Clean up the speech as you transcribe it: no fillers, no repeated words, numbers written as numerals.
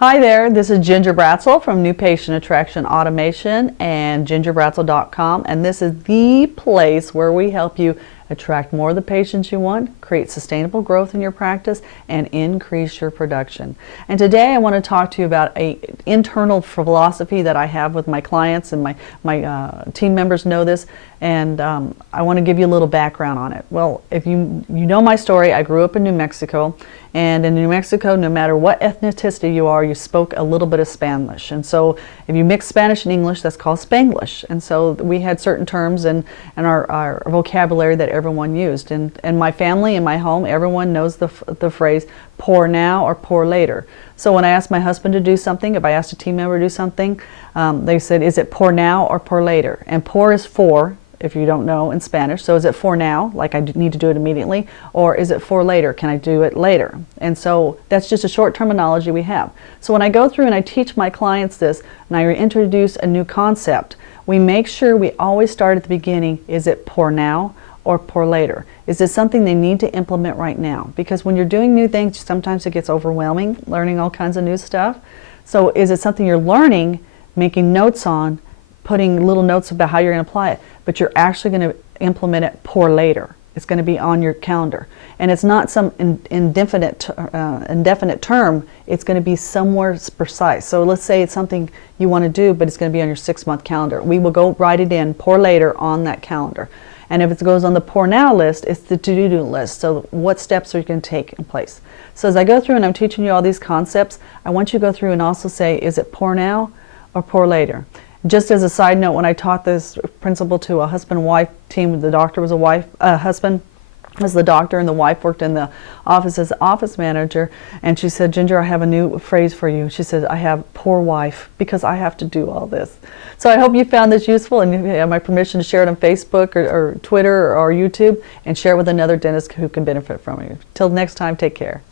Hi there, this is Ginger Bratzel from New Patient Attraction Automation and gingerbratzel.com, and this is the place where we help you attract more of the patients you want, create sustainable growth in your practice, and increase your production. And today I want to talk to you about an internal philosophy that I have with my clients, and my team members know this, and I want to give you a little background on it. Well, if you know my story, I grew up in New Mexico, and in New Mexico, no matter what ethnicity you are, you spoke a little bit of Spanish. And so if you mix Spanish and English, that's called Spanglish. And so we had certain terms in our vocabulary that everyone used. And my family, in my home, everyone knows the phrase pour now or pour later. So when I asked my husband to do something, if I asked a team member to do something, they said, is it pour now or pour later? And pour is for, if you don't know in Spanish. So is it for now, like I need to do it immediately, or is it for later? Can I do it later? And so that's just a short terminology we have. So when I go through and I teach my clients this, and I introduce a new concept, we make sure we always start at the beginning, is it pour now or pour later? Is this something they need to implement right now? Because when you're doing new things, sometimes it gets overwhelming, learning all kinds of new stuff. So is it something you're learning, making notes on, putting little notes about how you're going to apply it, but you're actually going to implement it pour later? It's going to be on your calendar. And it's not some indefinite term. It's going to be somewhere precise. So let's say it's something you want to do, but it's going to be on your 6-month calendar. We will go write it in, pour later, on that calendar. And if it goes on the pour now list, it's the to-do list. So what steps are you going to take in place? So as I go through and I'm teaching you all these concepts, I want you to go through and also say, is it pour now or pour later? Just as a side note, when I taught this principle to a husband-wife team, the doctor was husband was the doctor, and the wife worked in the office as office manager, and she said, Ginger, I have a new phrase for you. She said, I have poor wife, because I have to do all this. So I hope you found this useful, and you have my permission to share it on Facebook or Twitter or YouTube, and share it with another dentist who can benefit from you. Till next time, take care.